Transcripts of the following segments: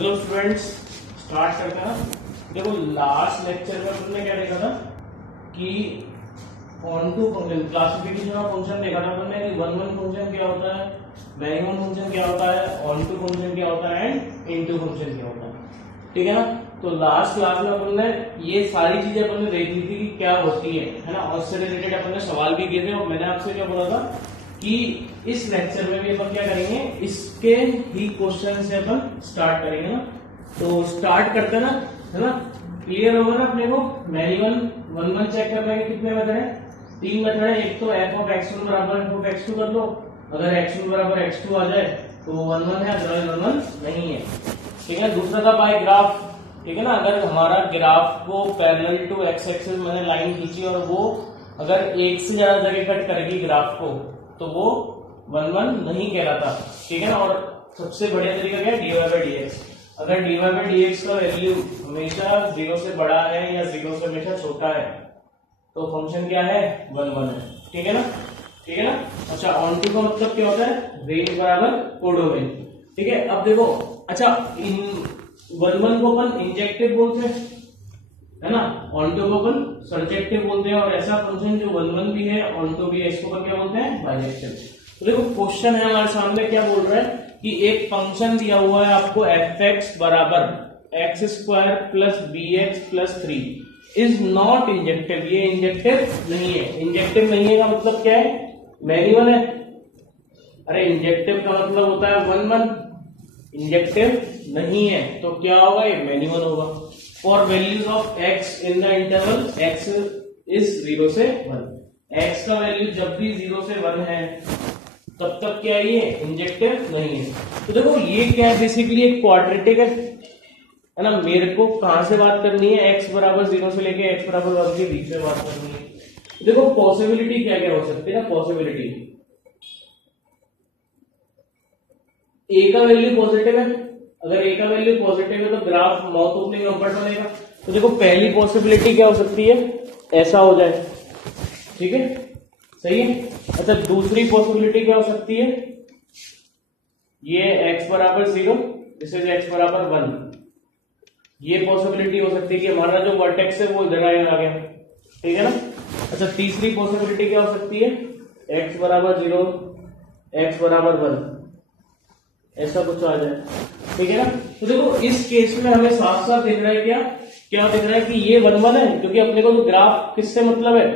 Hello students, start करते हैं। देखो लास्ट लेक्चर में हमने क्या देखा था कि onto function classification of function देखा था हमने कि वन वन फंक्शन क्या होता है, मैक्सिमम फंक्शन क्या होता है, ऑन टू फंक्शन क्या होता है एंड इनटू फंक्शन क्या होता है। ठीक है ना। तो लास्ट क्लास में अपन ने ये सारी चीजें अपन ने देख ली थी कि क्या होती है ना। और उससे रिलेटेड अपन ने सवाल भी किए थे और मैंने आपसे क्या बोला था कि इस लेक्चर में भी अपन क्या करेंगे, इसके ही क्वेश्चन से अपन स्टार्ट करेंगे ना। तो स्टार्ट करते हैं ना, है ना। क्लियर होगा ना अपने को। मैनुअल वन वन चेक कर पाएंगे कितने मेथड है, 3 मेथड है। एक तो एफ ऑफ एक्स वन बराबर एफ ऑफ एक्स टू कर लो, अगर एक्स वन बराबर एक्स टू आ जाए तो वन वन है, अदरवाइज वन वन नहीं है। ठीक है। दूसरा था बाय ग्राफ। ठीक है ना। अगर हमारा ग्राफ को पैरेलल टू एक्स एक्सिस मैंने लाइन खींची और वो अगर एक से ज्यादा जगह कट करेगी ग्राफ को तो वो वन वन नहीं कहलाता। ठीक है ना। और सबसे बढ़िया तरीका क्या है, dy बाई dx। अगर dy बाई dx का वैल्यू हमेशा 0 से बड़ा है या 0 से हमेशा छोटा है तो फंक्शन क्या है, वन वन है। ठीक है ना। ठीक है ना। अच्छा, ऑन टू का मतलब क्या होता है, रेंज बराबर कोडोमेन। ठीक है। अब देखो, अच्छा इन वन वन को अपन इंजेक्टिव बोलते हैं, है ना। ऑन टू को अपन सर्जेक्टिव बोलते हैं। और ऐसा फंक्शन जो वन वन भी है ऑन टू भी है इसको अपन क्या बोलते हैं, बाइजेक्टिव। तो देखो क्वेश्चन है हमारे सामने, क्या बोल रहा है कि एक फंक्शन दिया हुआ है आपको एफ एक्स बराबर X square plus B X plus 3 is not injective. ये इंजेक्टिव नहीं है। इंजेक्टिव नहीं है का मतलब क्या है, मैन्युअल है। अरे इंजेक्टिव का मतलब होता है वन वन, इंजेक्टिव नहीं है तो क्या होगा, ये मैन्युअल होगा। For values of x in the interval x is 0 से 1, एक्स का वैल्यू जब भी 0 से 1 है तब तक क्या है, ये इंजेक्टिव नहीं है। तो देखो ये क्या है, बेसिकली एक क्वाड्रेटिक है ना। मेरे को कहां से बात करनी है, एक्स बराबर 0 से लेके एक्स बराबर 1 के बीच में बात करनी है। देखो पॉसिबिलिटी क्या क्या हो सकती है ना। पॉसिबिलिटी ए का वैल्यू पॉजिटिव है, अगर ए का वैल्यू पॉजिटिव है तो ग्राफ माउथ ओपनिंग अपवर्ड बनेगा। तो देखो पहली पॉसिबिलिटी क्या हो सकती है, ऐसा हो जाए। ठीक है, सही है। अच्छा दूसरी पॉसिबिलिटी क्या हो सकती है, ये x बराबर 0, दिस इज x बराबर 1। ये पॉसिबिलिटी हो सकती है कि हमारा जो वर्टेक्स है वो इधर आ गया। ठीक है ना। अच्छा तीसरी पॉसिबिलिटी क्या हो सकती है, x बराबर 0 x बराबर 1, ऐसा कुछ आ जाए। ठीक है ना। तो देखो इस केस में हमें साफ साफ दिख रहा है, क्या दिख रहा है कि ये वन वन है, क्योंकि अपने को तो ग्राफ किससे मतलब है,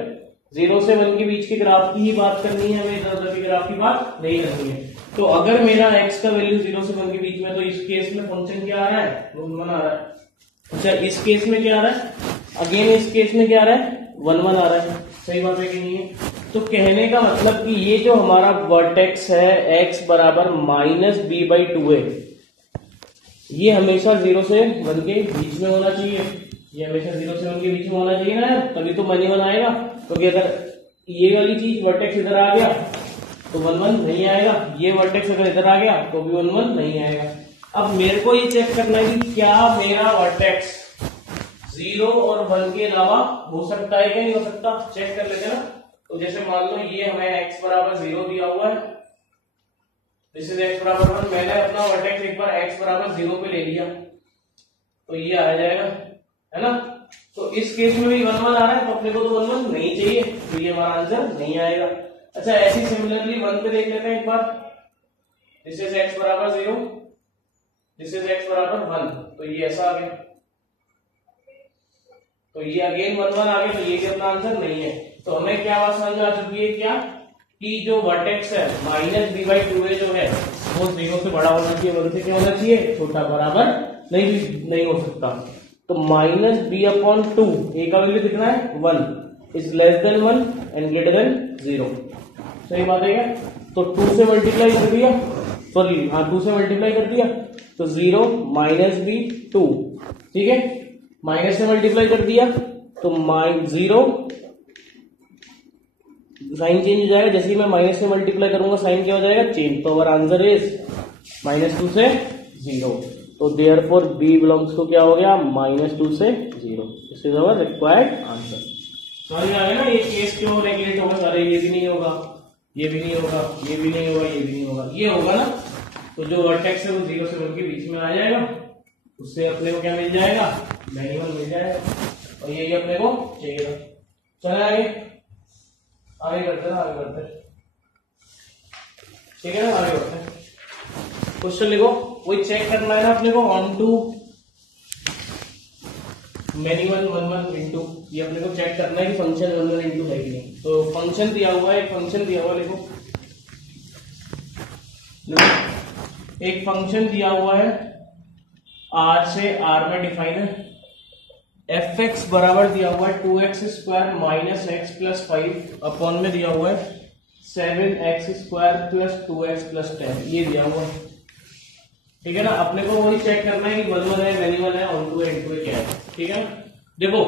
0 से 1 के बीच के ग्राफ की ही बात करनी है, हमें इधर उधर के ग्राफ की बात नहीं करनी है। तो अगर मेरा x का वैल्यू 0 से 1 के बीच में, तो इस केस में फंक्शन क्या आ रहा है, वन वन आ रहा है। अच्छा इस केस में क्या आ रहा है, अगेन इस केस में क्या आ रहा है, वन वन आ रहा है। सही बात है कि नहीं है। तो कहने का मतलब कि ये जो हमारा वर्टेक्स है x बराबर माइनस बी बाई 2 है, ये हमेशा 0 से 1 के बीच में होना चाहिए। ये हमेशा 0 से 1 के बीच में होना चाहिए ना, तभी तो मैन्युअल आएगा। क्योंकि अगर ये वाली चीज वर्टेक्स इधर आ गया तो वन वन नहीं आएगा, ये वर्टेक्स अगर इधर आ गया तो भी वन वन नहीं आएगा। अब मेरे को ये चेक करना है कि क्या मेरा वर्टेक्स 0 और 1 के अलावा हो सकता है क्या नहीं हो सकता, चेक कर लेते ना। तो जैसे मान लो ये हमें x बराबर 0 दिया हुआ है, दिस इज x बराबर 1। मैंने अपना वर्टेक्स एक बार x बराबर 0 पे ले लिया तो ये आ जाएगा, है ना। तो इस केस में भी वन वन आ रहा है तो अपने को तो वन वन नहीं चाहिए, तो ये हमारा आंसर नहीं आएगा। अच्छा ऐसी सिमिलरली 1 पे देख लेते हैं एक बार, दिस इज x बराबर 0, दिस इज x बराबर 1, तो ये ऐसा आ गया। तो ये अगेन वन वन आ गया, तो ये भी अपना आंसर नहीं है। तो हमें क्या बात समझ आ चुकी है, क्या कि जो वर्टेक्स है माइनस बी बाई 2 जो है वो 0 से बड़ा होना चाहिए, 1 से क्या होना चाहिए, छोटा, बराबर नहीं हो सकता। तो माइनस बी अपॉन 2, ए का वैल्यू कितना है 1, is less than 1 and greater than 0। सही बात है क्या। तो 2 से मल्टीप्लाई कर दिया, सॉरी हाँ 2 से मल्टीप्लाई कर दिया तो 0 माइनस बी 2। ठीक है, माइनस से मल्टीप्लाई कर दिया तो 0 साइन चेंज हो जाएगा। जैसे ही मैं माइनस से मल्टीप्लाई करूंगा साइन क्या हो जाएगा, चेंज। तो अवर आंसर इज -2 से 0। तो देयरफॉर b बिलोंग्स टू क्या हो गया, -2 से 0। This is our required answer. समझ में आ गया ना ये केस क्यों नेगलेक्ट होगा। अरे ये भी नहीं होगा, ये भी नहीं होगा, ये भी नहीं होगा, ये भी नहीं होगा, ये होगा ना। तो जो वर्टेक्स है वो 0 से 1 के बीच में आ जाएगा। उससे अपने को क्या मिल जाएगा, मैनुअल मिल जाएगा, और यही अपने को चाहिए। चले आगे आगे करते हैं, आगे करते हैं, ठीक है ना, आगे बढ़ते हैं। क्वेश्चन लिखो, वही चेक करना है ना अपने को, ऑन टू मैनुअल 11 इंटू, ये अपने को चेक करना है कि फंक्शन 11 इंटू है कि नहीं। तो फंक्शन दिया हुआ है, एक फंक्शन दिया हुआ है, लिखो एक फंक्शन दिया हुआ है आर से, आर में डिफाइन है, एफ एक्स बराबर दिया हुआ है 2x² minus x plus 5 upon में दिया हुआ है 7x² प्लस 2x प्लस 10, ये दिया हुआ है, ठीक है ना। अपने को वही चेक करना है कि 11 है, मैनुअल है, ऑन टू है, इंटू है, क्या है, ठीक है। देखो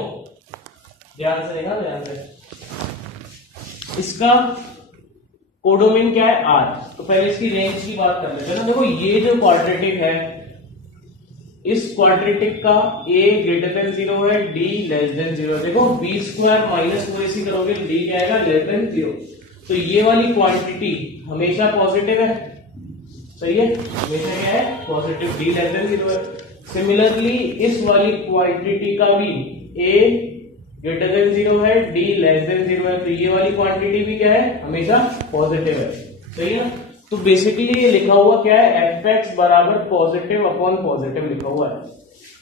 ध्यान से देखना, ध्यान से, इसका कोडोमेन क्या है, आर। तो पहले इसकी रेंज की बात कर लेते हैं ना। देखो ये जो क्वाड्रेटिक है, इस क्वाड्रेटिक का a ग्रेटर देन 0 है, d लेस देन 0। देखो b² माइनस 4ac करोगे तो d क्या आएगा, लेस देन 0। तो ये वाली क्वांटिटी हमेशा पॉजिटिव है, सही है, हमेशा क्या है, पॉजिटिव, d लेस देन 0 है। सिमिलरली इस वाली क्वांटिटी का भी a ग्रेटर देन 0 है, d लेस देन 0 है, तो ये वाली क्वांटिटी भी क्या है, हमेशा पॉजिटिव है, सही है। तो बेसिकली ये लिखा हुआ क्या है, एफ एक्स बराबर पॉजिटिव अपॉन पॉजिटिव लिखा हुआ है।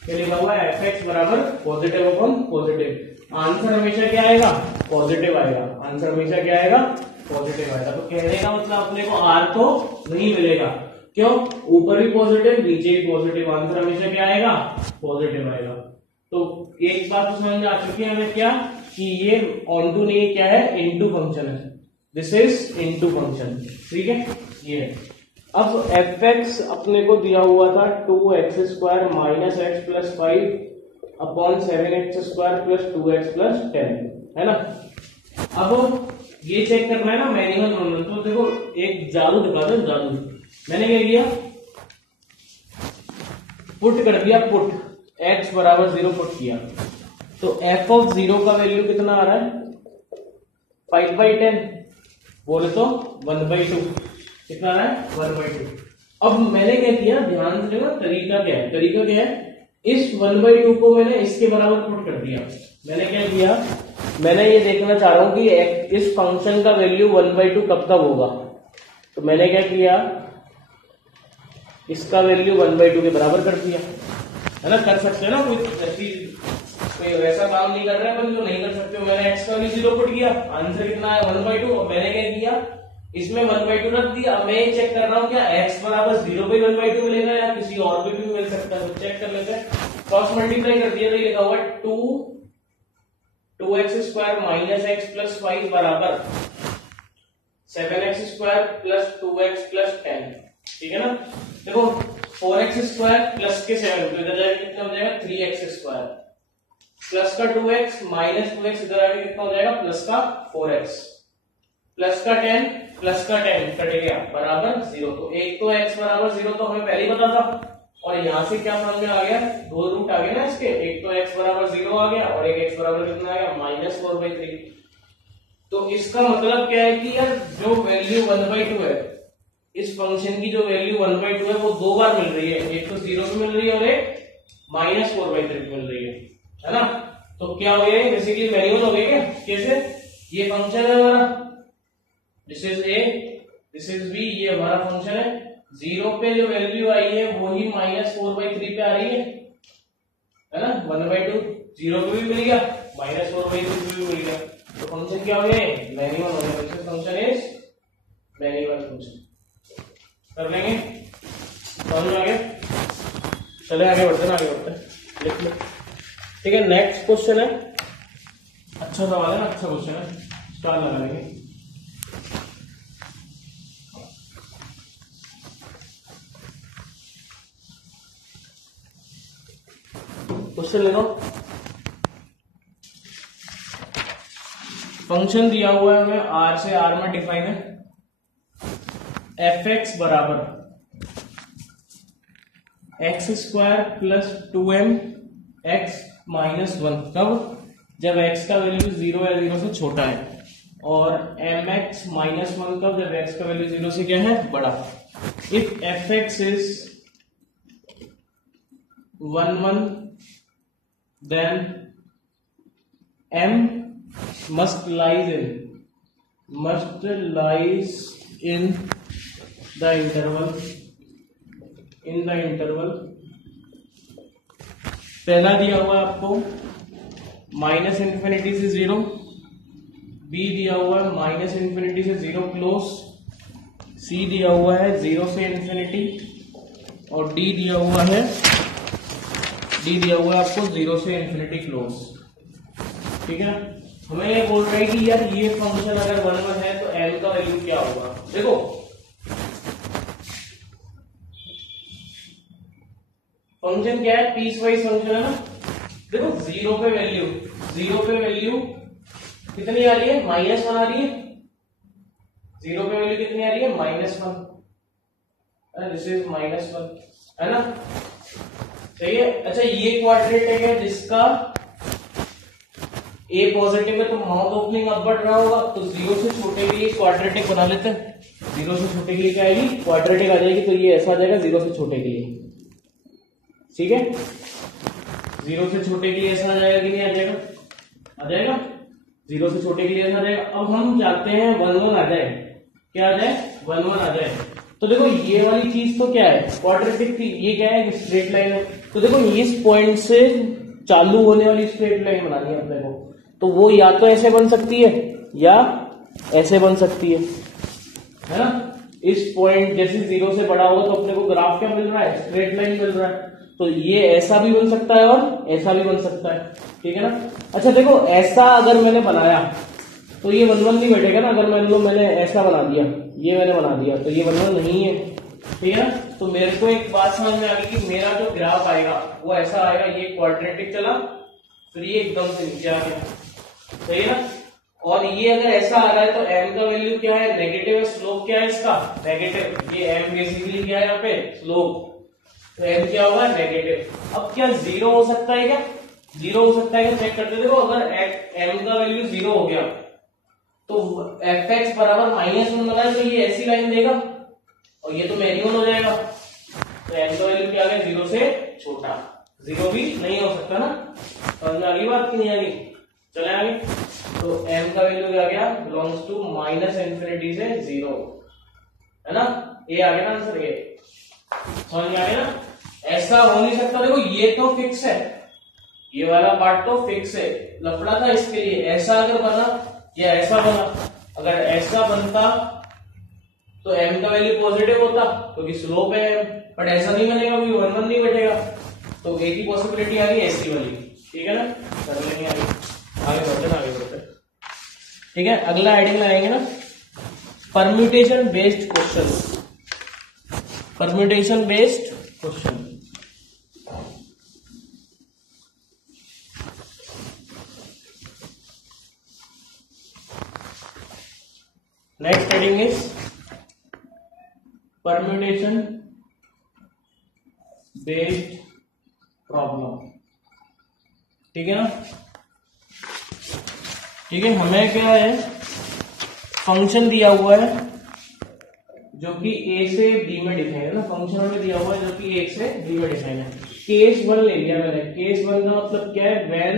क्या लिखा हुआ है, एफ एक्स बराबर पॉजिटिव अपॉन पॉजिटिव। आंसर हमेशा क्या आएगा, पॉजिटिव आएगा, आंसर हमेशा क्या आएगा, पॉजिटिव आएगा। तो कहने का मतलब अपने को आर तो नहीं मिलेगा, क्यों, ऊपर भी पॉजिटिव नीचे भी पॉजिटिव, आंसर हमेशा क्या आएगा, पॉजिटिव आएगा। तो एक बात तो समझ में आ चुकी है हमें क्या, कि ये ऑन टू नहीं, क्या है, इनटू फंक्शन है, दिस इज इनटू फंक्शन, ठीक है। ये अब एफ एक्स अपने को दिया हुआ था 2x² minus x plus 5 upon 7x² plus 2x plus 10, है ना। अब ये चेक करना है ना मैनुअल। तो देखो एक जादू दिखा दो, जादू। मैंने क्या किया, पुट कर दिया, पुट x बराबर 0 पुट किया, तो f ऑफ 0 का वैल्यू कितना आ रहा है, 5/10, बोले तो 1/2, कितना आ रहा है, 1/2। अब मैंने क्या किया, ध्यान से देखो तरीका क्या है, तरीका क्या है, इस 1/2 को मैंने इसके बराबर पुट कर दिया। मैंने क्या किया, मैंने ये देखना चाह रहा हूं कि इस फंक्शन का वैल्यू 1/2 कब तक होगा। तो मैंने क्या किया, इसका वैल्यू 1/2 के बराबर कर दिया, है ना। कर सकते हो ना, कोई वैसा काम नहीं कर रहा है अपन जो नहीं कर सकते हो। मैंने x का वैल्यू 0 पुट किया, आंसर कितना है, 1/2। और मैंने क्या किया, इसमें 1/2 रख दिया। मैं ये चेक कर रहा हूँ क्या x बराबर 0 पे 1/2 मिलेगा या किसी और पे भी मिल सकता है, तो चेक कर लेते हैं। क्रॉस मल्टीप्लाई कर दिया तो ये लिखा हुआ 2x² माइनस एक्स प्लस 5 बराबर 7x² प्लस 2x प्लस 10, ठीक है ना। देखो 4x² प्लस के 7 तो इधर जाएगा कितना हो जाएगा, 3x² प्लस का 2x माइनस 2x इधर आगे कितना हो जाएगा, प्लस का 4x प्लस का 10 प्लस का 10 कट गया बराबर 0। तो एक तो x बराबर 0 तो हमें पहले ही पता था, और यहां से क्या समझ में आ गया, दो रूट आ गए ना इसके, एक तो x बराबर 0 आ गया और एक x बराबर कितना आ गया, -4/3। तो इसका मतलब क्या है कि यार जो वैल्यू 1/2 है, इस फंक्शन की जो वैल्यू 1/2 है वो दो बार मिल रही है, एक तो 0 पे मिल रही है और एक -4/3 मिल रही है ना। तो क्या हो गया, बेसिकली मैनुअल हो गया क्या, कैसे, ये फंक्शन है हमारा, this is A, this is B, ये हमारा फंक्शन है। 0 पे जो वैल्यू आई है वही -4/3 पे आ रही है ना। 1/2 0 पे भी मिल गया, -4/3 पे भी मिल गया, तो फंक्शन क्या हो गया, मैनुअल हो गया। Function is manual function. कर लेंगे, समझ में आ गया। चले आगे बढ़ते हैं, आगे बढ़ते हैं, लिख लो, ठीक है। नेक्स्ट क्वेश्चन है, अच्छा सवाल है ना, अच्छा क्वेश्चन है, स्टार लगा लेंगे। क्वेश्चन ले लो, फंक्शन दिया हुआ है हमें आर से, आर में डिफाइन है एफ एक्स बराबर x² plus 2m x minus 1, कब, जब x का वैल्यू 0 या 0 से छोटा है, और mx माइनस 1 कब, जब x का वैल्यू 0 से क्या है, बड़ा। If F x is 1 then m must lies in the interval पहला दिया हुआ है आपको -∞ से 0, बी दिया हुआ है -∞ से 0 क्लोज, सी दिया हुआ है 0 से इन्फिनिटी और डी दिया हुआ है आपको 0 से इन्फिनिटी क्लोज। ठीक है, हमें ये बोल रहे हैं कि यार ये फंक्शन अगर 1 है तो m का वैल्यू क्या होगा। देखो फंक्शन क्या है, पीस वाइज फंक्शन है ना। देखो 0 पे वैल्यू कितनी आ रही है, -1 आ रही है। 0 पे वैल्यू कितनी आ रही है, -1, दिस इज -1 है ना, सही है। अच्छा ये क्वाड्रेटिक है जिसका ए पॉजिटिव है तो माउथ ओपनिंग अपवर्ड रहा होगा, तो 0 से छोटे के लिए क्वाड्रेटिक बना लेते हैं। 0 से छोटे के लिए क्या आएगी, क्वाड्रेटिक आ जाएगी, तो ये ऐसा आ जाएगा 0 से छोटे के लिए। ठीक है, 0 से छोटे के लिए ऐसा आ जाएगा कि नहीं आ जाएगा, 0 से छोटे के लिए ऐसा आ जाएगा। अब हम चाहते हैं 1 आ जाए, क्या आ जाए, 1 आ जाए। तो देखो ये वाली चीज तो क्या है, क्वाड्रेटिक थी, ये क्या है, स्ट्रेट लाइन है। तो देखो इस पॉइंट से चालू होने वाली स्ट्रेट लाइन बनानी है अपने को, तो वो या तो ऐसे बन सकती है या ऐसे बन सकती है ना। इस पॉइंट जैसे 0 से बड़ा होगा तो अपने को ग्राफ क्या मिल रहा है, स्ट्रेट लाइन मिल रहा है। तो ये ऐसा भी बन सकता है और ऐसा भी बन सकता है, ठीक है ना। अच्छा देखो ऐसा अगर मैंने बनाया तो ये 1 1 नहीं बैठेगा ना। अगर मान लो मैंने ऐसा बना दिया, ये मैंने बना दिया, तो ये 1 1 नहीं है, ठीक है ना। तो मेरे को एक बात समझ में आ गई कि मेरा जो ग्राफ आएगा वो ऐसा आएगा, ये क्वाड्रेटिक चला, फिर ये एकदम से नीचे आ गया, सही है ना। और ये अगर ऐसा आ रहा है तो m का वैल्यू क्या है, नेगेटिव है, स्लोप क्या है इसका, नेगेटिव। ये m बेसिकली क्या है यहाँ पे, स्लोप, तो m क्या होगा, नेगेटिव। अब क्या 0 हो सकता है, क्या 0 हो सकता है, क्या चेक करते। देखो अगर m का वैल्यू 0 हो गया तो fx बराबर -1 बना है, तो ये ऐसी लाइन देगा और ये तो मैन्युअल हो जाएगा। तो m का वैल्यू क्या आ गया, 0 से छोटा, 0 भी नहीं हो सकता ना। समझ में आ गई बात कि नहीं आ गई, चले आगे। तो m का वैल्यू क्या आ गया, बिलोंग्स टू -∞ से 0, है ना। ये आ गया ना आंसर, ये समझ में आ गया ना। ऐसा हो नहीं सकता, देखो ये तो फिक्स है, ये वाला पार्ट तो फिक्स है, लफड़ा था इसके लिए। ऐसा अगर बना या ऐसा बना, अगर ऐसा बनता तो m का वैल्यू पॉजिटिव होता क्योंकि स्लोप है m, बट ऐसा नहीं बनेगा, कोई 1 1 नहीं बैठेगा। तो एक ही पॉसिबिलिटी आ गई ऐसी वाली, ठीक है ना। कर लेंगे आगे बढ़ते, ठीक है। अगला हेडिंग लगाएंगे ना, permutation based question, permutation based question. Next heading is permutation based problem, ठीक है ना। ठीक है, हमें क्या है, फंक्शन दिया हुआ है जो कि a से b में डिफाइन है ना। फंक्शन हमें दिया हुआ है जो कि a से b में डिफाइन है। केस 1 ले लिया मैंने। केस 1 का मतलब क्या है, when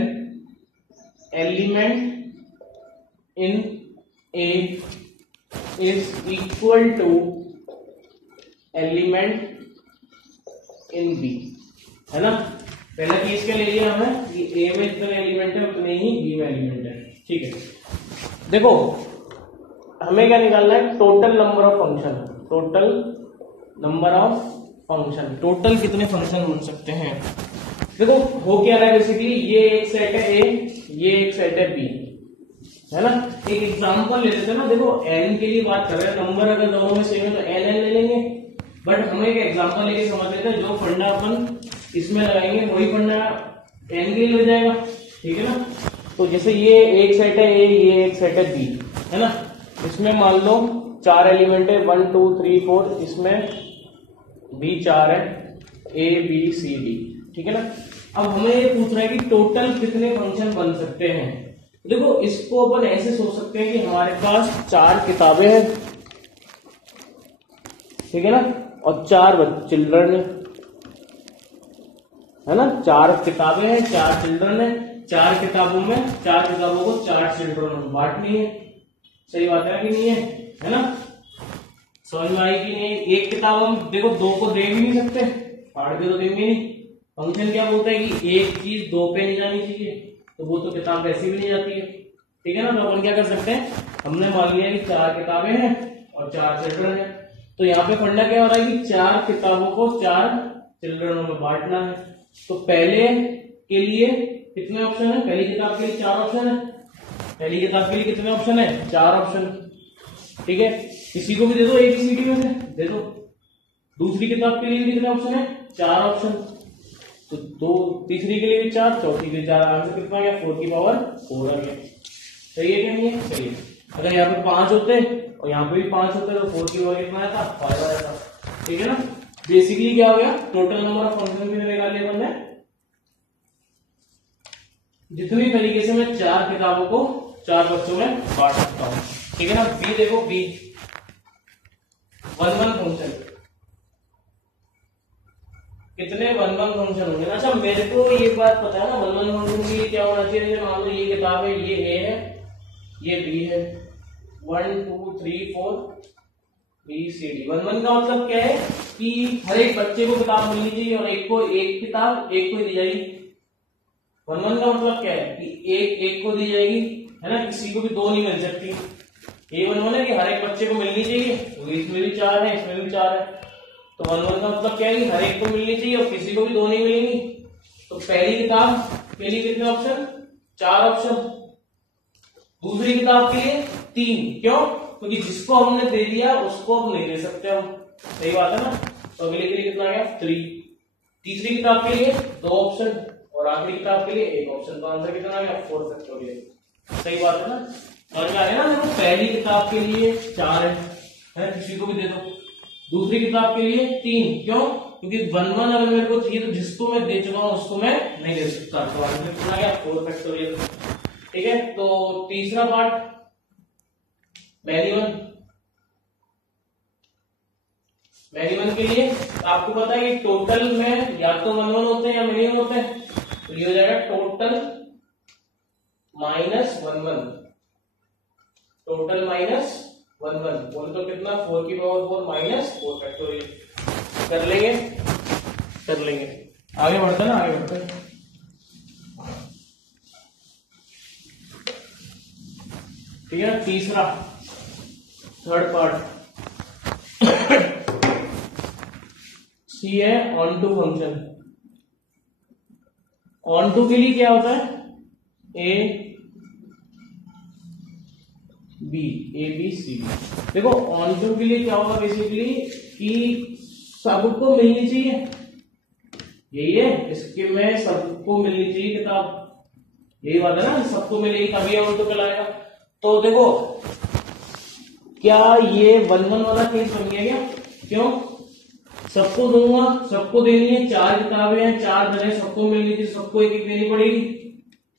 element in a is equal to element in b, है ना। पहला केस क्या ले लिया हमें कि a में जितने एलिमेंट है उतने ही b में एलिमेंट है, ठीक है। देखो हमें क्या निकालना है, total number of function, total number of function, total कितने फंक्शन बन सकते हैं। देखो हो क्या रहा है, बेसिकली ये एक सेट है a, ये एक सेट है b, है ना। एक एग्जांपल ले लेते हैं ना। देखो n के लिए बात कर रहे हैं, नंबर अगर दोनों में सेम है तो n ले लेंगे, बट हम एक एग्जांपल लेके समझ लेते हैं। जो फंडा अपन इसमें लगाएंगे वही फंडा n के लिए हो जाएगा, ठीक है ना। तो जैसे ये एक सेट है a, ये एक सेट है b, है ना। इसमें मान लो 4 एलिमेंट है, 1 2 3 4, इसमें b 4 है, a b c d, ठीक है ना। अब हमें ये पूछ रहा है कि टोटल कितने फंक्शन बन सकते हैं। देखो इसको अपन ऐसे सोच सकते हैं कि हमारे पास 4 किताबें हैं, ठीक है ना, और 4 चिल्ड्रन है, है ना, 4 किताबें हैं, 4 चिल्ड्रन है, 4 किताबों को 4 चिल्ड्रन में बांटनी है। सही बात है कि नहीं है ना, समझ में आई कि नहीं? एक किताब हम देखो 2 को दे भी नहीं सकते, फाड़ के तो देंगे नहीं। फंक्शन क्या बोलता है कि एक चीज 2 पे नहीं जानी चाहिए, तो वो तो किताब वैसे भी नहीं जाती है, ठीक है ना। तो अपन क्या कर सकते हैं, हमने मान लिया कि 4 किताबें हैं और 4 चिल्ड्रन है, तो यहाँ पे पढ़ना क्या हो रहा है कि 4 किताबों को 4 चिल्ड्रनों में बांटना है। तो पहले के लिए कितने ऑप्शन है? पहली किताब के लिए 4 ऑप्शन है। पहली किताब के लिए कितने ऑप्शन है? 4 ऑप्शन, ठीक है। किसी को भी दे दो ABCD में से दे दो। दूसरी किताब के लिए भी कितने ऑप्शन है? 4 ऑप्शन। तो 2 तीसरी के लिए भी 4, चौथी के लिए 4, आंसर कितना गया? 4 की पावर 4 आ गया। सही है क्या? नहीं है? सही है। अगर यहाँ पे 5 होते और यहाँ पे भी 5 होते तो 4 की पावर कितना आया था? 5 आया था, ठीक है ना। बेसिकली क्या हो गया, टोटल नंबर ऑफ फंक्शन भी निकाल लिया हमने। जितनी तरीके से मैं 4 किताबों को 4 बच्चों में बांट सकता हूं, ठीक है ना। बी देखो, बी 1-1 फंक्शन, कितने 1-1 फंक्शन होंगे ना। अच्छा मेरे को ये बात पता है ना, 1-1 फंक्शन के लिए क्या होना चाहिए। मान लो ये किताब है, ये ए है, ये बी है, 1 2 3 4 BCD। 1-1 का मतलब क्या है कि हर एक बच्चे को किताब मिलनी चाहिए और एक को एक किताब एक को दी जाएगी। 1-1 का मतलब क्या है कि एक को दी जाएगी, है ना, किसी को भी 2 नहीं मिल सकती। ये 1-1 है कि हर एक बच्चे को मिलनी चाहिए, तो इसमें भी 4 है, इसमें भी 4 है। तो 1-1 का मतलब क्या है कि हर एक को मिलनी चाहिए और किसी को भी 2 नहीं मिलेंगी। तो पहली किताब के लिए कितने ऑप्शन? 4 ऑप्शन। दूसरी किताब के लिए 3, क्यों? क्योंकि जिसको हमने दे दिया उसको हम नहीं दे सकते हम, सही बात है ना। तो अगले के लिए कितना गया? 3। तीसरी किताब के लिए 2 ऑप्शन और आखिरी किताब के लिए 1 ऑप्शन, तो आंसर कितना गया? 4 फैक्टोरियल। सही बात है ना, समझ में आ गया ना। देखो पहली किताब के लिए 4 है, किसी को भी दे दो। दूसरी किताब के लिए 3, क्यों? क्योंकि 1-1 अगर मेरे को चाहिए तो जिसको मैं दे चुका हूं उसको मैं नहीं दे सकता, तो आंसर कितना गया? 4 फैक्टोरियल, ठीक है। तो तीसरा पार्ट मैरीवन के लिए आपको पता है कि टोटल में या तो 1-1 होते हैं या मिनिमम होते हैं, तो ये हो जाएगा टोटल माइनस 1-1, टोटल माइनस 1-1 बोले तो कितना? 4 की पावर 4 माइनस 4 फैक्टोरियल। कर लेंगे आगे बढ़ते हैं ना, आगे बढ़ते हैं। ठीक है ना। तीसरा थर्ड पार्ट सी है onto function. Onto के लिए क्या होता है? ABCD। देखो ऑन टू के लिए क्या होगा बेसिकली कि सबको मिलनी चाहिए, यही है इसके में सबको मिलनी चाहिए किताब, यही बात है ना। सबको मिलेगी तभी ऑन टू कहलाएगा। तो देखो क्या ये 1-1 वाला केस बन गया क्या? क्यों? सबको दूंगा, सबको देनी है, 4 किताबें हैं, 4 जने, सबको मिलनी थी, सबको एक एक देनी पड़ेगी,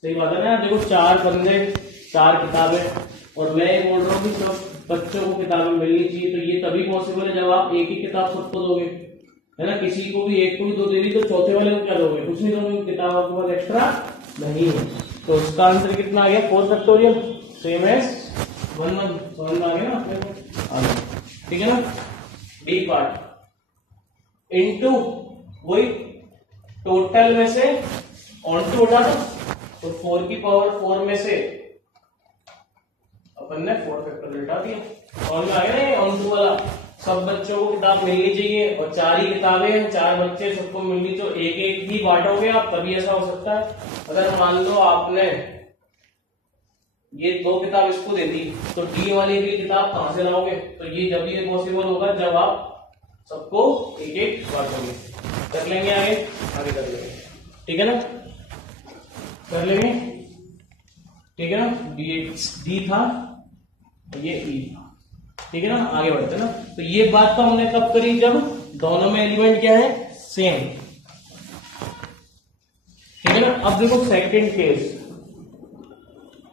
सही बात है ना। देखो 4 बंदे 4 किताबें, और मैं ये बोल रहा हूँ कि सब बच्चों को किताबें मिलनी चाहिए, तो ये तभी पॉसिबल है जब आप एक ही किताब सबको दोगे, है ना। किसी को भी एक को भी 2 दे दी तो चौथे वाले को क्या दोगे? कुछ नहीं दोगे, किताब आपके पास एक्स्ट्रा नहीं है। तो उसका आंसर कितना आ गया? 4 फैक्टोरियल, सेम एज 1-1। समझ में आ गया ना अपने को, ठीक है ना। डी पार्ट इनटू वही टोटल में से ऑन टू हटा दो, तो 4 की पावर 4 में से अपन ने 4 फैक्टोरियल हटा दिया। समझ में आ गया ना। ऑन टू वाला सब बच्चों को किताब मिलनी चाहिए और 4 ही किताबें हैं, 4 बच्चे, सबको मिलनी, तो एक एक ही बांटोगे आप तभी ऐसा हो सकता है। अगर मान लो आपने ये 2 किताब इसको दे दी तो डी वाले की किताब कहां से लाओगे? तो ये जब ये पॉसिबल होगा जब आप सबको एक एक बांटोगे। कर लेंगे आगे कर लेंगे, ठीक है ना, कर लेंगे, ठीक है ना। डी था, ये ई था, ठीक है ना। आगे बढ़ते ना। तो ये बात तो हमने कब करी? जब दोनों में एलिमेंट क्या है? सेम, ठीक है ना। अब देखो सेकंड केस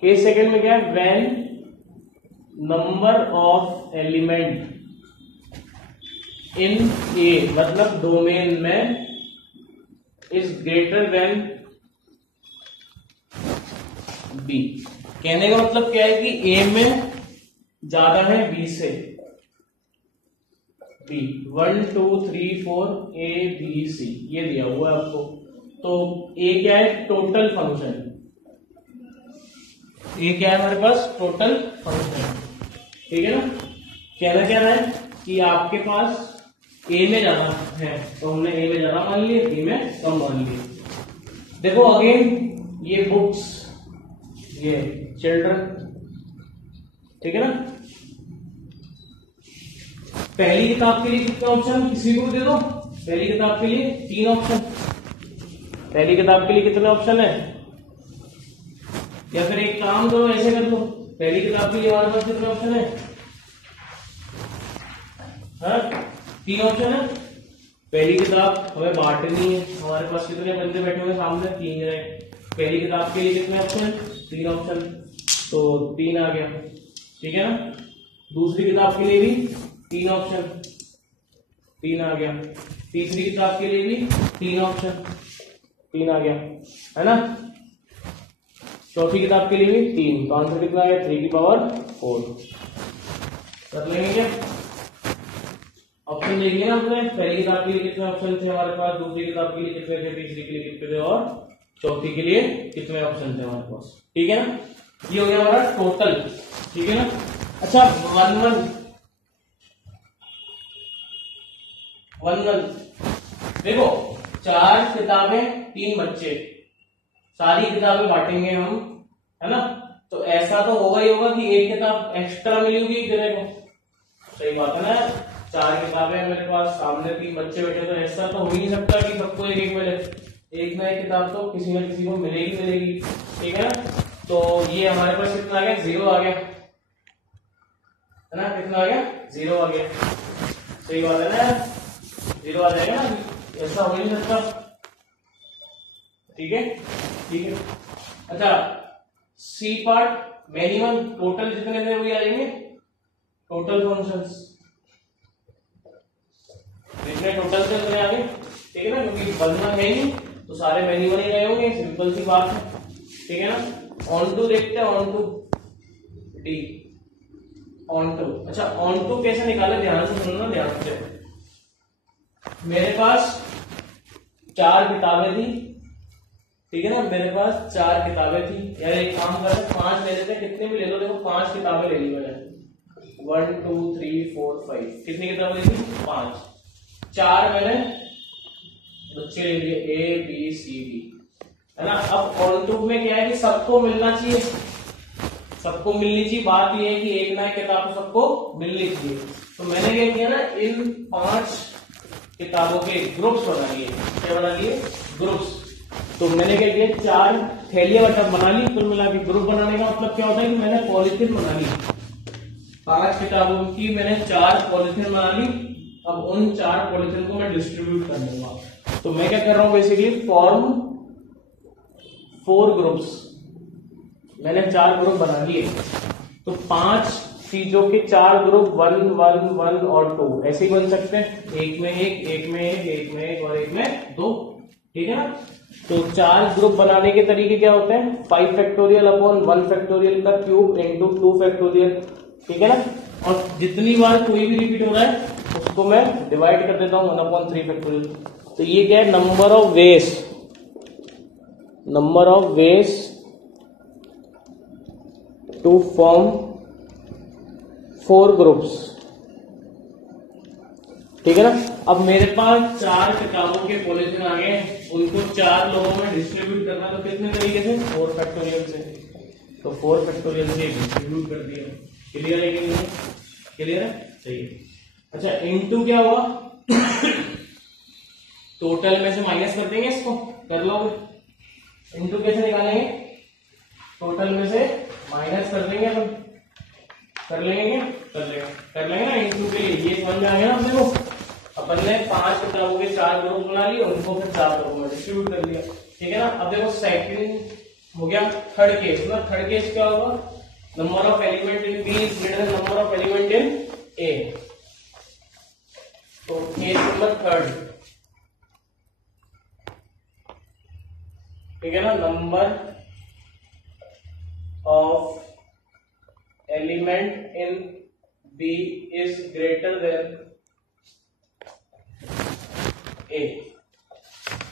सेकंड में क्या है? When number of element in A, मतलब डोमेन में इज ग्रेटर देन बी। कहने का मतलब क्या है कि ए में ज्यादा है बी से। बी 1 2 3 4 ए बी सी ये दिया हुआ है आपको। तो ए क्या है? Total function. ए क्या है हमारे पास? Total function. ठीक है ना? कहना क्या रहा है कि आपके पास ए में ज्यादा है तो हमने ए में ज्यादा मान लिए, बी में कम मान लिए। देखो अगेन ये बुक्स, ये चिल्ड्रन, ठीक है ना? पहली किताब के लिए कितने ऑप्शन? किसी को दे दो। पहली किताब के लिए 3 ऑप्शन। पहली किताब के लिए कितने ऑप्शन है? या फिर एक काम करो, ऐसे कर लो, पहली किताब के लिए हमारे पास कितने ऑप्शन है? हाँ 3 ऑप्शन है। पहली किताब हमें बांटनी है, हमारे पास कितने बंदे बैठे हुए सामने? 3 जने। पहली किताब के लिए कितने ऑप्शन? 3 ऑप्शन, तो 3 आ गया। ठीक है ना? दूसरी किताब के लिए भी 3 ऑप्शन, 3 आ गया। तीसरी किताब के लिए भी 3 ऑप्शन, 3 आ गया, है ना? चौथी किताब के लिए भी 3, तो आंसर कितना आ गया? 3 की पावर 4। कर लेंगे क्या? ऑप्शन देखिए ना हमने, पहली किताब के लिए कितने ऑप्शन थे हमारे पास, दूसरी किताब के लिए कितने थे, तीसरी के लिए कितने थे, और चौथी के लिए कितने ऑप्शन थे हमारे पास। ठीक है ना? ये हो गया हमारा टोटल। ठीक है ना? अच्छा 1 देखो 4 किताबें 3 बच्चे, सारी किताबें बांटेंगे हम, है ना? तो ऐसा तो होगा ही होगा कि एक किताब एक्स्ट्रा मिली होगी एक जने को। सही बात है ना? 4 किताबें मेरे पास, सामने 3 बच्चे बैठे, तो ऐसा तो हो ही नहीं सकता कि सबको एक एक मिले। एक ना एक किताब तो किसी न किसी को मिलेगी। ठीक है ना? तो ये हमारे पास कितना आ गया? 0 आ गया, है ना? कितना आ गया? 0 आ गया। सही बात है ना? 0 आ जाएगा ना, ऐसा हो नहीं सकता। ठीक है? ठीक है। अच्छा सी पार्ट मिनिमम टोटल जितने थे वही आ जाएंगे, टोटल फंक्शंस जितने टोटल से उतने आ गए। ठीक है ना? क्योंकि बनना है ही तो सारे मिनिमम ही रहे होंगे, सिंपल सी बात है। ठीक है ना? ऑन टू देखते हैं, onto D, onto. अच्छा ऑन टू कैसे निकाले? ध्यान से सुनना, ध्यान से। मेरे पास 4 किताबें थी, ठीक है ना? मेरे पास 4 किताबें थी, यार एक काम कर 5 ले लेते, कितने भी ले लो। देखो 5 किताबें ले ली मैंने, 1 2 3 4 5। कितनी किताबें ले ली? 5। 4 मैंने बच्चे ले लिए, ए बी सी डी, है ना? अब ऑन टू में क्या है कि सबको मिलना चाहिए, सबको मिलनी चाहिए। बात यह है कि एक ना एक किताब तो सबको मिलनी चाहिए। तो मैंने क्या किया ना, इन 5 किताबों के ग्रुप्स बना लिए। क्या बना लिए? ग्रुप्स। तो मैंने क्या किया, 4 थैलियां बना ली। कुल मिला के ग्रुप बनाने का मतलब क्या होता है कि मैंने पॉलिथीन बना ली। 5 किताबों की मैंने 4 पॉलिथीन बना ली। अब उन 4 पॉलिथीन को मैं डिस्ट्रीब्यूट कर दूंगा। तो मैं क्या कर रहा हूं, बेसिकली फॉर्म 4 ग्रुप्स। मैंने 4 ग्रुप बना लिए। तो 5 चीजों के 4 ग्रुप, 1 1 1 और 2 ऐसे ही बन सकते हैं। एक में एक, एक में एक, एक में एक और एक में 2। ठीक है ना? तो 4 ग्रुप बनाने के तरीके क्या होते हैं? 5 फैक्टोरियल अपॉन 1 फैक्टोरियल का क्यूब इंटू 2 फैक्टोरियल। ठीक है ना? और जितनी बार कोई भी रिपीट हो रहा है उसको मैं डिवाइड कर देता हूं 1/3 फैक्टोरियल। तो ये क्या है? Number of ways, number of ways to form 4 groups. ठीक है ना? अब मेरे पास 4 किताबों के पॉलिथीन आ गए, उनको 4 लोगों में डिस्ट्रीब्यूट करना। तो कितने तरीके से? 4 फैक्टोरियल से। तो 4 फैक्टोरियल से डिस्ट्रीब्यूट कर दिया। क्लियर है कि नहीं? क्लियर है? सही है। अच्छा इनटू क्या हुआ? टोटल में से माइनस कर देंगे, इसको कर लोगे। इनटू कैसे निकालेंगे? टोटल में से माइनस कर देंगे अपन। कर लेंगे क्या? कर लेंगे ना। इनटू के लिए ये समझ में आ गया ना अपने को। अपन ने 5 किताबों के 4 ग्रुप बना लिए, उनको फिर 4 ग्रुप में डिस्ट्रीब्यूट कर दिया। ठीक है ना? अब देखो सेकंड हो गया। थर्ड केस ना, थर्ड केस क्या होगा? Number of element in B is greater than number of element in A. तो केस नंबर थर्ड, ठीक है ना, number of element in B is greater than A,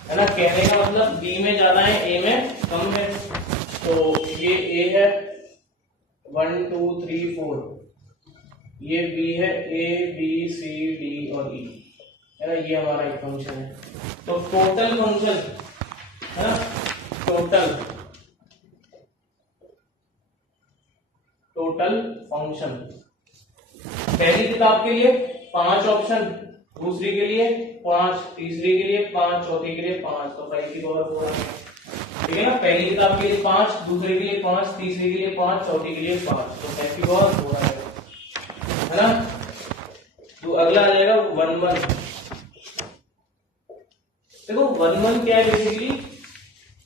है ना। कहने का मतलब बी में ज्यादा है, ए में कम है। तो ये ए है 1 2 3 4, ये बी है ए बी सी डी और ई, है ना। ये हमारा एक फंक्शन है। तो टोटल फंक्शन, है ना, टोटल फंक्शन पहली किताब के लिए 5 ऑप्शन, दूसरी के लिए 5, तीसरी के लिए 5, चौथी के लिए 5, तो 5 की पावर 4 है, ठीक है ना। पहली किताब के लिए 5, दूसरे के लिए 5, तीसरे के लिए 5, चौथी के लिए 5, तो 5 की पावर 4 है ना। तो अगला आ जाएगा 1 1। देखो 1 1 क्या है बेसिकली,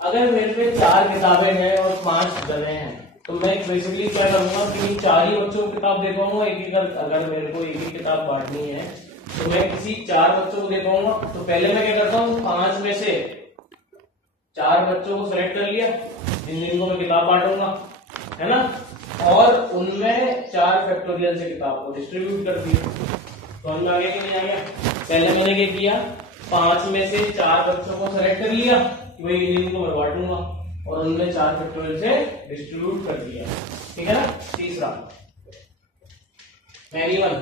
अगर मेरे पे 4 किताबें हैं और 5 जगह हैं, तो मैं बेसिकली क्या करूंगा कि 4 ही बच्चों को किताब दे पाऊंगा। एक अगर मेरे को एक ही किताब बांटनी है तो मैं किसी 4 बच्चों को दे पाऊंगा। तो पहले मैं क्या करता हूँ, 5 में से 4 बच्चों को सेलेक्ट कर लिया जिनको मैं किताब बांटूंगा, है ना, और उनमें 4 फैक्टोरियल से किताब को डिस्ट्रीब्यूट कर दिया। तो हम आगे कि नहीं आ गया। पहले मैंने क्या किया, 5 में से 4 बच्चों को सेलेक्ट कर लिया कि भाई इनको मैं बांटूंगा, और उनमें 4 फैक्टोरियल से डिस्ट्रीब्यूट कर दिया, ठीक है ना। तीसरा मैनी वन।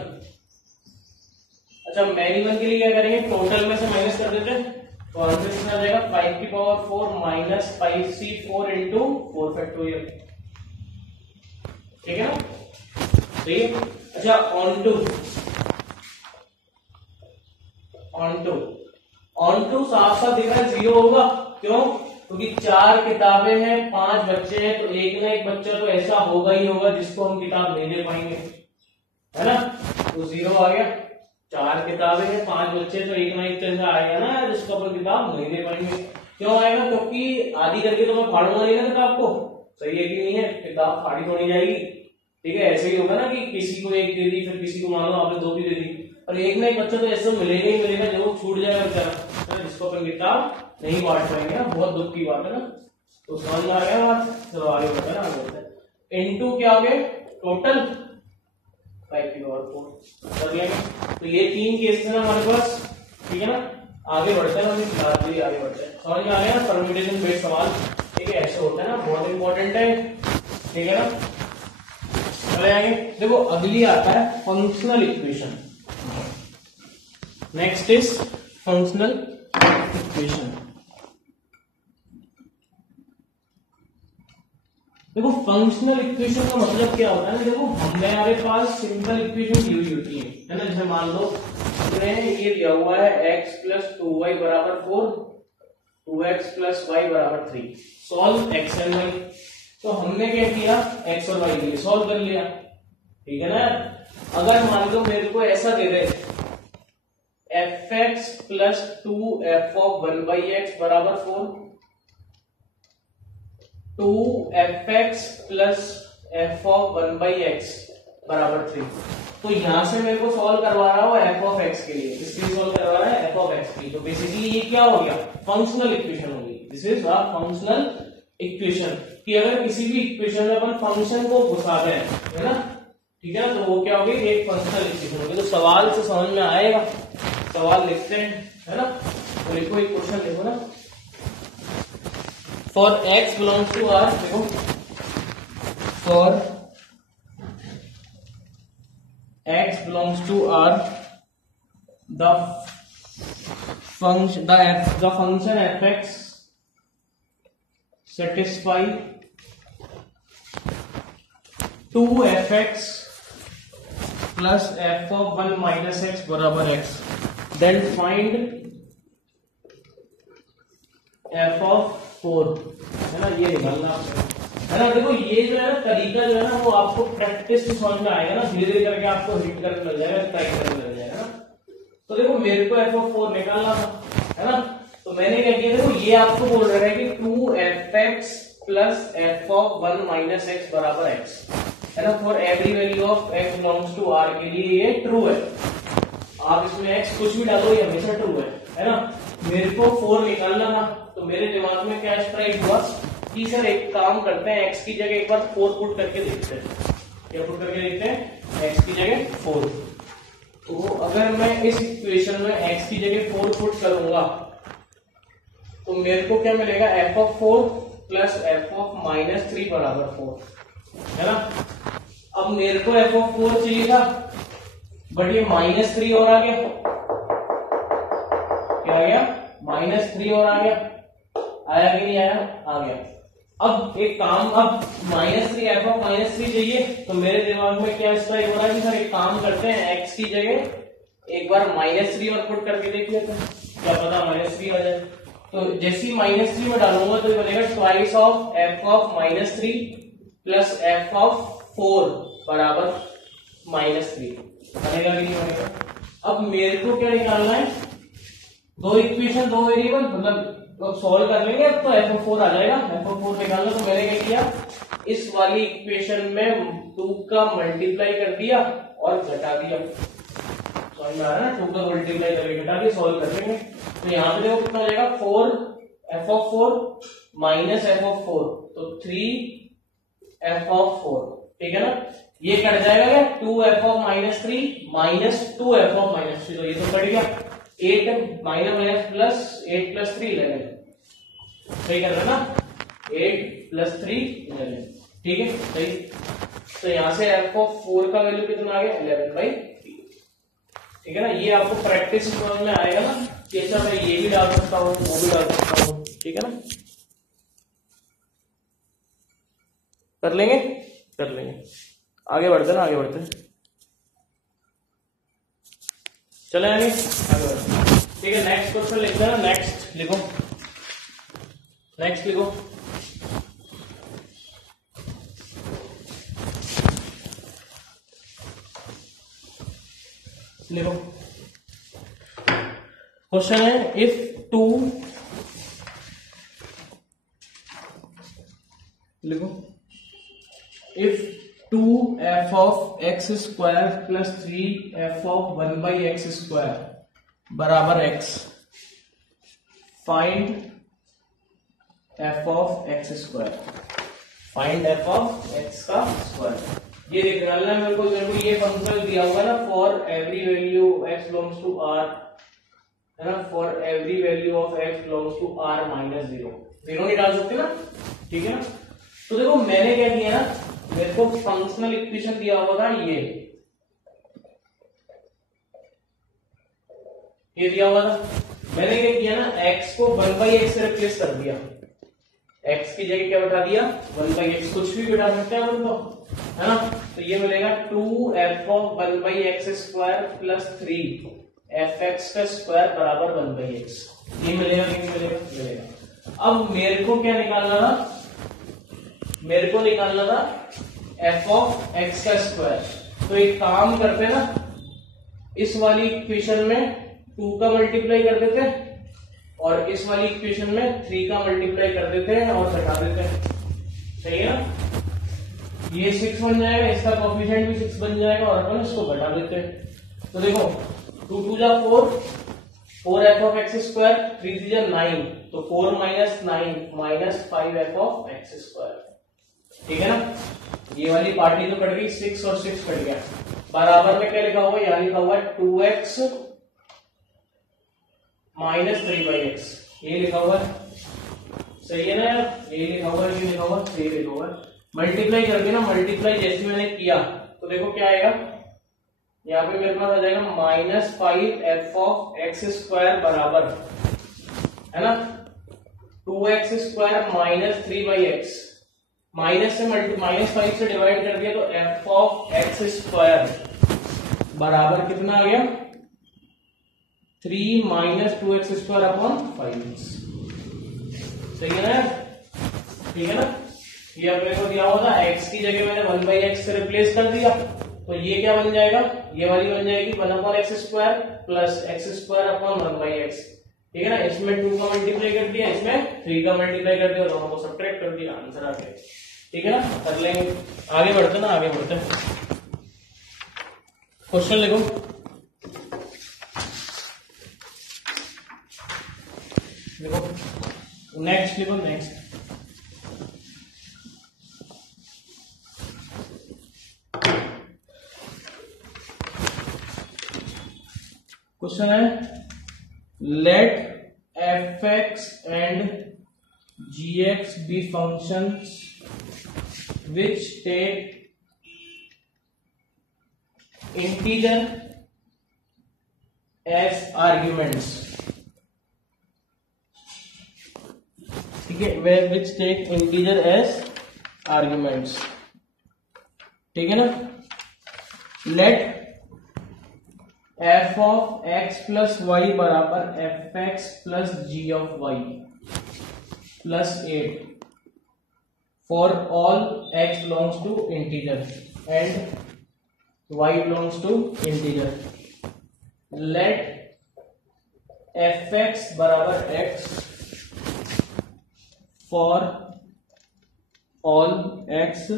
अच्छा, मैनी वन के लिए क्या करेंगे, टोटल में से माइनस कर देते हैं। तो आंसर कितना आ जाएगा, 5 की power 4 minus 5c4 into 4 factorial, ठीक है ना। ठीक है। अच्छा, ऑन टू साफ साफ दिख रहा है 0 होगा। क्यों, क्योंकि 4 किताबें हैं, 5 बच्चे हैं, तो एक ना एक बच्चा तो ऐसा होगा ही होगा जिसको हम किताब नहीं दे पाएंगे, है ना। तो 0 आ गया। 4 किताबें हैं, 5 बच्चे, तो एक ना एक तो ऐसा आएगा ना जिसको अपन किताब नहीं दे पाएंगे। क्यों आएगा, क्योंकि आधी करके तो मैं फाड़ूंगा नहीं ना किताब को। सही है कि नहीं है, किताब फाड़ी तो नहीं जाएगी, ठीक है। ऐसे ही होगा ना कि किसी को एक दे दी, फिर किसी को मान लो आपने 2 भी दे दी, और एक ना एक बच्चा तो ऐसा मिलेगा ही मिलेगा जो छूट जाएगा बेचारा, जिसको अपन किताब नहीं बांट पाएंगे ना। बहुत दुख की बात है ना। तो समझ आ गया बात। चलो आगे बढ़ते हैं ना, आगे बढ़ते हैं। इनटू क्या हो गए, टोटल 5 की पावर 4 कर लेंगे। तो ये 3 केस है ना हमारे पास, ठीक है ना। आगे बढ़ते हैं, आगे बढ़ते हैं। समझ में आ गया ना, परम्यूटेशन बेस्ड सवाल, ठीक है, ऐसे होता है ना, बहुत इंपॉर्टेंट है, ठीक है ना। चले आगे, देखो अगली आता है functional equation. Next is functional equation. देखो फंक्शनल इक्वेशन का मतलब क्या होता है, देखो हमारे पास सिंपल इक्वेशन दी हुई होती है ना। जैसे मान लो ये दिया हुआ है x प्लस 2y बराबर 4, 2x प्लस y बराबर 3, सॉल्व x एंड y। तो हमने क्या किया, x और y के लिए सॉल्व कर लिया, ठीक है ना। अगर मान लो मेरे को ऐसा दे रहे fx plus 2f of 1/x बराबर 4, 2fx plus f of 1/x बराबर 3। तो यहां से मेरे को सॉल्व करवा रहा हो f ऑफ x के लिए, किसके लिए सॉल्व करवा रहा है, f ऑफ x की। तो बेसिकली ये क्या हो गया, फंक्शनल इक्वेशन होगी। This is a functional equation, कि अगर किसी भी इक्वेशन में अपन फंक्शन को घुसा दें, है ना, ठीक है, तो वो क्या होगी, एक फंक्शनल इक्वेशन होगी। तो सवाल से समझ में आएगा। सवाल लिखते हैं, है ना। तो लिखो, एक क्वेश्चन लिखो ना, for x belongs to R, देखो for x belongs to R, the function fx satisfy 2fx plus f of 1 minus x बराबर x, then find f of 4, है ना। ये निकालना है ना। देखो ये जो है ना तरीका जो है ना, वो आपको प्रैक्टिस से समझ में आएगा ना, धीरे धीरे करके आपको हिट करने लग जाएगा, ट्राई करने लग जाएगा ना। तो देखो मेरे को f of 4 निकालना था, है ना। तो मैंने क्या किया, देखो ये आपको बोल रहा है कि 2fx plus f of 1 minus x बराबर x, है ना। For every value of x belongs to R के लिए ये ट्रू है। आप इसमें x कुछ भी डालो, ये हमेशा ट्रू है। है ना। मेरे को 4 निकालना था, तो मेरे दिमाग में क्या स्ट्राइक हुआ कि सर एक काम करते हैं, x की जगह एक बार 4 पुट करके देखते हैं। क्या पुट करके देखते हैं? x की जगह 4। तो अगर मैं इस इक्वेशन में x की जगह 4 पुट करूंगा तो मेरे को क्या मिलेगा? f(4) प्लस f(-3) बराबर 4, है ना। अब मेरे को f(4) चाहिए था, बट ये -3 और आ गया। क्या आ गया? -3 और आ गया। आया कि नहीं आया? आ गया। अब एक काम, अब -3 f(-3) चाहिए, तो मेरे दिमाग में क्या स्ट्राइक हो रहा है कि सर एक काम करते हैं, x की जगह एक बार -3 और पुट करके देख लेते हैं, क्या पता -3 आ जाए। तो जैसे ही -3 में डालूंगा तो ये बनेगा twice of f(-3) plus f(4) बराबर -3। बनेगा कि नहीं बनेगा? अब मेरे को क्या निकालना है? दो इक्वेशन, दो वेरिएबल, मतलब अब सॉल्व कर लेंगे। अब तो f(4) आ जाएगा। f(4) निकालना, तो मैंने क्या किया, इस वाली इक्वेशन में 2 का मल्टीप्लाई कर दिया और घटा दिया। समझ में आ रहा है ना? 2 का मल्टीप्लाई करके घटा दिया, सॉल्व कर लेंगे। तो यहाँ पे देखो कितना हो जाएगा, 4 f(4) माइनस f(4), तो 3 f(4), ठीक है ना। ये कट जाएगा क्या? 2f(-3) माइनस 2f(-3), तो ये तो कट गया। 8 माइनस प्लस 8 प्लस 3 11, सही कर रहे हैं ना। 8 प्लस 3 11, ठीक है, सही। तो यहां से f(4) का वैल्यू कितना आ गया? 11/3, ठीक है ना। ये आपको प्रैक्टिस समझ में आएगा ना कि अच्छा मैं ये भी डाल सकता हूँ, वो भी डाल सकता हूँ, ठीक है ना। कर लेंगे, कर लेंगे। आगे बढ़ते ना, आगे बढ़ते चले आगे बढ़ते, ठीक है। नेक्स्ट क्वेश्चन लिखते हैं। नेक्स्ट लिखो, नेक्स्ट लिखो। लिखो, क्वेश्चन है इफ 2, लिखो, इफ 2f(x² प्लस 3f(1/x² बराबर x, find f(x²), find f(x²). ये निकालना है मेरे को ये फंक्शन दिया हुआ है ना, for every value x belongs to r, है ना, for every value of x belongs to r -0। Zero नहीं डाल सकते ना, ठीक है ना। तो देखो मैंने क्या किया ना, मेरे को फंक्शनल इक्वेशन दिया हुआ था, ये दिया हुआ था। मैंने क्या किया ना, x को 1/x से रिप्लेस कर दिया। x की जगह क्या बैठा दिया? 1/x, कुछ भी बैठा सकते हैं अपन तो, है ना। तो ये मिलेगा 2f(1/x² प्लस 3f(x² बराबर 1/x। ये मिलेगा कि नहीं मिलेगा? मिलेगा। अब मेरे को क्या निकालना था? मेरे को निकालना था f(x²). तो एक काम करते ना, इस वाली इक्वेशन में 2 का मल्टीप्लाई कर देते हैं और इस वाली इक्वेशन में 3 का मल्टीप्लाई कर देते हैं और घटा देते हैं, सही है ना। ये 6 बन जाएगा, इसका कोएफिशिएंट भी 6 बन जाएगा और अपन इसको घटा देते हैं। तो देखो 2 2 जा 4, 4f(x²), 3 3 जा 9, तो 4 - 9 -5f(x²), ठीक है ना। ये वाली पार्टी तो कट गई, 6 और 6 कट गया। बराबर में क्या लिखा हुआ है? यहाँ लिखा हुआ है 2x माइनस 3/x, ये लिखा हुआ है, सही है ना यार। ये लिखा हुआ है, ये लिखा हुआ है, सही लिखा हुआ है। मल्टीप्लाई करके ना, मल्टीप्लाई जैसे मैंने किया तो देखो क्या आएगा, यहाँ पे मेरे पास आ जाएगा -5f(x² बराबर, है ना, 2x² माइनस 3/x। माइनस से -5 से डिवाइड कर दिया तो f(x² बराबर कितना आ गया? 3 - 2x²/5, सही है ना, ठीक है ना। ये अपने को दिया हुआ था, x की जगह मैंने 1/x से रिप्लेस कर दिया, तो ये क्या बन जाएगा? ये वाली बन जाएगी 1/x² प्लस x²/1/x, ठीक है ना। इसमें 2 का मल्टीप्लाई कर दिया, इसमें 3 का मल्टीप्लाई कर दिया, दोनों को सब्ट्रैक्ट कर दिया, आंसर आ गया, ठीक है ना। कर लेंगे, आगे बढ़ते ना, आगे बढ़ते। क्वेश्चन लिखो, नेक्स्ट लिखो, नेक्स्ट क्वेश्चन है, let F X and G X be functions which take integer as arguments, ठीक है, where which take integer as arguments, ठीक है ना। let f of x plus y बराबर F X plus G of Y plus 8 for all x belongs to integer and y belongs to integer. Let fx बराबर x for all x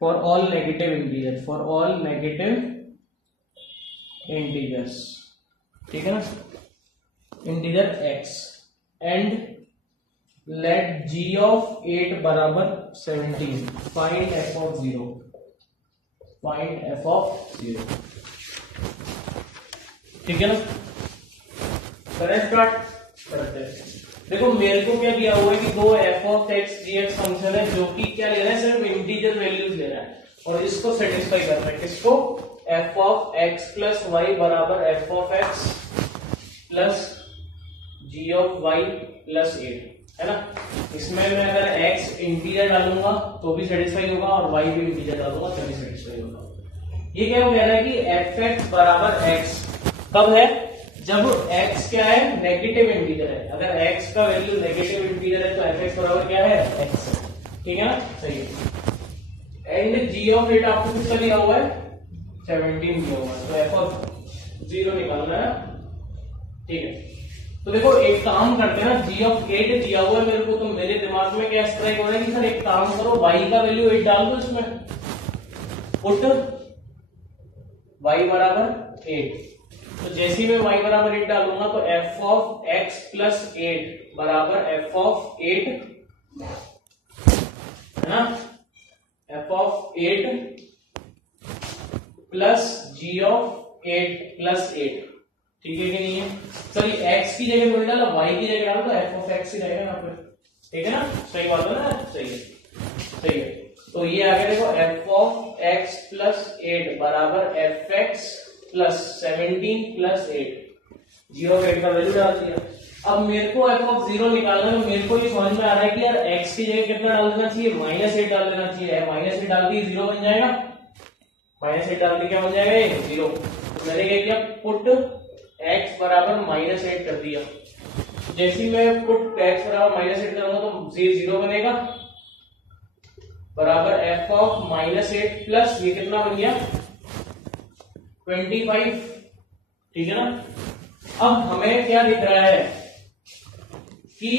for all negative integers, for all negative integers, ठीक है ना, integer x, and let g of 8 बराबर 17, find f of 0, find f of 0, ठीक है ना। करें start करते हैं। देखो मेरे को क्या दिया हुआ है कि दो f of x g x function है जो कि क्या ले रहा है, सिर्फ इंटीजर वैल्यूज ले रहा है और इसको सेटिस्फाई कर रहा है। किसको, f of x plus Y बराबर f of x plus g of y plus 8, है ना। इसमें मैं अगर x इंटीजर डालूंगा तो भी सेटिस्फाई होगा और y भी इंटीजर डालूंगा तो भी सेटिस्फाई होगा। ये क्या कह रहा है कि fx बराबर x कब है, जब x क्या है, नेगेटिव इंटीजर है। अगर x का वैल्यू नेगेटिव इंटीजर है तो fx बराबर क्या है, x, ठीक है ना, सही है। एंड g ऑफ 8 आपको कितना दिया हुआ है, 17 दिया हुआ है, तो f ऑफ 0 निकालना है, ठीक है। तो देखो एक काम करते हैं ना, g ऑफ 8 दिया हुआ है मेरे को, तो मेरे दिमाग में क्या स्ट्राइक हो रहा है कि सर एक काम करो, y का वैल्यू 8 डाल दो इसमें, पुट y बराबर 8। तो जैसे ही मैं y बराबर 8 डालूंगा तो f ऑफ x प्लस 8 बराबर f ऑफ 8, है ना, f of 8 plus g of 8 plus 8, ठीक है कि नहीं है। सॉरी x की जगह बोल डाला, y की जगह डालो तो f ऑफ x ही रहेगा यहाँ पे, ठीक है ना, सही बात है ना, सही है, सही है। तो ये आगे देखो f ऑफ x प्लस 8 बराबर F X plus 17 plus 8, g of 8 का वैल्यू डाल दिया। अब मेरे को f ऑफ 0 निकालना है, तो मेरे को ये समझ में आ रहा है कि यार x की जगह कितना डाल देना चाहिए, -8 डाल देना चाहिए। -8 डाल दी 0 बन जाएगा, -8 डाल दी क्या बन जाएगा, ये 0। तो मैंने क्या किया, पुट x बराबर -8 कर दिया। जैसे मैं पुट x बराबर -8 करूंगा तो ये 0 बनेगा, बराबर f ऑफ -8 प्लस ये कितना बन गया, 25, ठीक है ना। अब हमें क्या दिख रहा है कि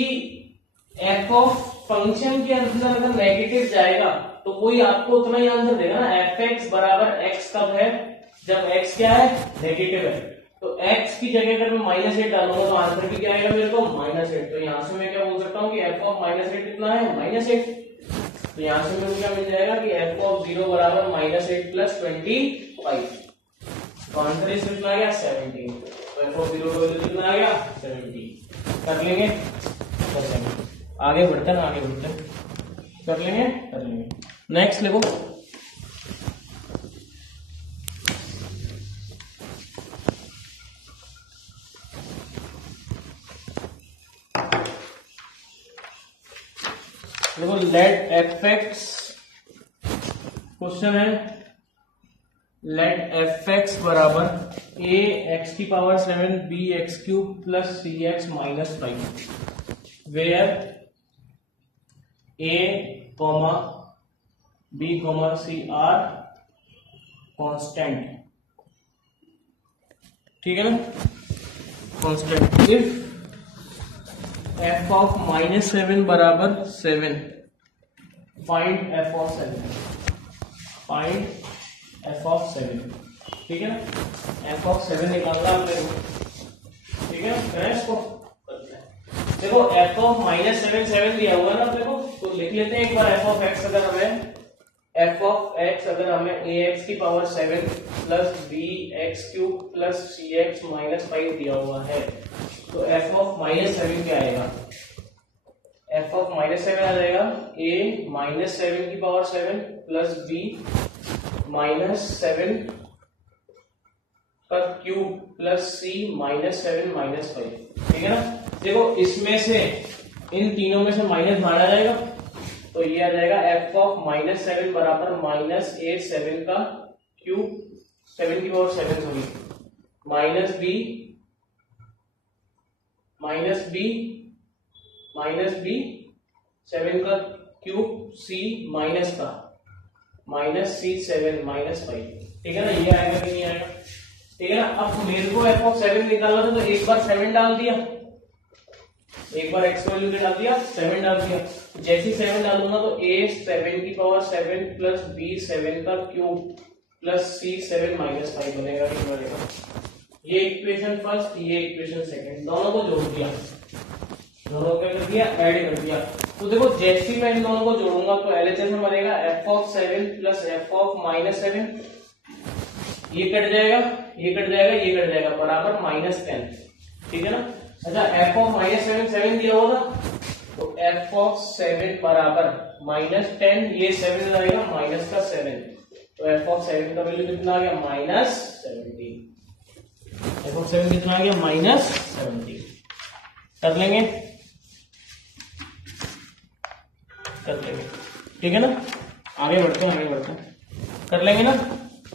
f ऑफ फंक्शन के अंदर अगर नेगेटिव जाएगा तो कोई आपको उतना ही आंसर देगा ना। एफ एक्स बराबर एक्स कब है, जब x क्या है, नेगेटिव है। तो x की जगह अगर मैं -8 डालूंगा तो आंसर भी क्या आएगा मेरे को, -8। तो यहां से मैं क्या बोल सकता हूँ कि f ऑफ -8 कितना है, -8। तो यहां से मेरे को क्या मिल जाएगा कि f ऑफ 0 बराबर -8 प्लस 25। तो आंसर इस कितना आ गया, 17। तो f ऑफ 0 का वैल्यू कितना आ गया, 17। कर लेंगे, कर लेंगे, आगे बढ़ते हैं, आगे बढ़ते हैं, कर लेंगे, कर लेंगे। नेक्स्ट लिखो, देखो लेट एफ एक्स, क्वेश्चन है लेट एफ एक्स बराबर ए एक्स की power 7 B x cube plus C X minus 5 where A comma B comma C are constant, ठीक है ना, कांस्टेंट। इफ f ऑफ -7 बराबर 7, find f of 7, find f of 7, ठीक है ना। f of 7 निकालना हमने, ठीक है ना, इसको करते हैं। देखो एफ ऑफ -7 दिया हुआ है ना अपने को, तो लिख लेते हैं एक बार एफ ऑफ एक्स। अगर हमें एफ ऑफ एक्स अगर हमें ए एक्स की power 7 plus B x cube plus सी एक्स -5 दिया हुआ है, तो एफ ऑफ -7 क्या आएगा? एफ ऑफ -7 आ जाएगा ए -7 की पावर 7 प्लस बी -7 का क्यूब प्लस सी -7 -5। ठीक है ना? देखो इसमें से इन तीनों में से माइनस बाहर आ जाएगा, तो ये आ जाएगा एफ ऑफ -7 बराबर -7 का क्यूब 7 की पावर 7 सॉरी माइनस बी -7 का क्यूब सी माइनस का -C7 -5। ठीक है ना? ये आएगा कि नहीं आएगा? ठीक है ना? अब मेरे को एफ ऑफ 7 निकालना था, तो एक बार 7 डाल दिया, एक बार एक्स वैल्यू डाल दिया, 7 डाल दिया। जैसे 7 डालूंगा तो a 7 की पावर 7 प्लस b 7 का क्यूब प्लस c 7 -5 बनेगा। ये इक्वेशन फर्स्ट, ये इक्वेशन सेकंड, दोनों को जोड़ दिया, दोनों को कर दिया, ऐड कर दिया। तो देखो जैसे ही मैं इन दोनों को जोड़ूंगा तो एलएचएस में बनेगा F of 7 plus F of -7, ये कट जाएगा, ये कट जाएगा, ये कट जाएगा, बराबर -10। ठीक है ना? अच्छा एफ ऑफ -7 7 दिया होगा, तो एफ ऑफ 7 बराबर -10, ये 7 जाएगा माइनस का 7, तो एफ ऑफ 7 का वैल्यू कितना आ गया? -17। एफ ऑफ 7 कितना आ गया? -17। कर लेंगे, कर लेंगे। ठीक है ना? आगे बढ़ते हैं, आगे बढ़ते हैं, कर लेंगे ना?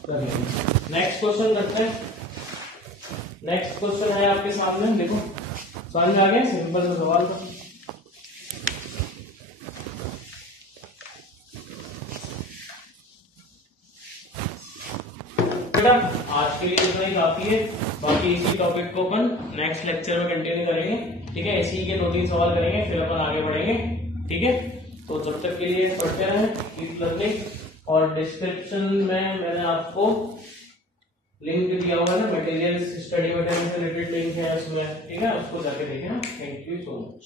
कर लेंगे। नेक्स्ट क्वेश्चन करते हैं। नेक्स्ट क्वेश्चन है आपके सामने, देखो समझ में आ गया? सिंपल सा सवाल था। बेटा आज के लिए इतना ही काफी है, बाकी इसी टॉपिक को अपन नेक्स्ट लेक्चर में कंटिन्यू करेंगे। ठीक है? इसी के 2-3 सवाल करेंगे, फिर अपन आगे बढ़ेंगे। ठीक है? तो जब तक के लिए पढ़ते रहें, कीप लर्निंग। और डिस्क्रिप्शन में मैंने आपको लिंक दिया हुआ है ना, मटेरियल स्टडी मटेरियल से रिलेटेड लिंक है उसमें। ठीक है? उसको जाके देखें। Thank you so much.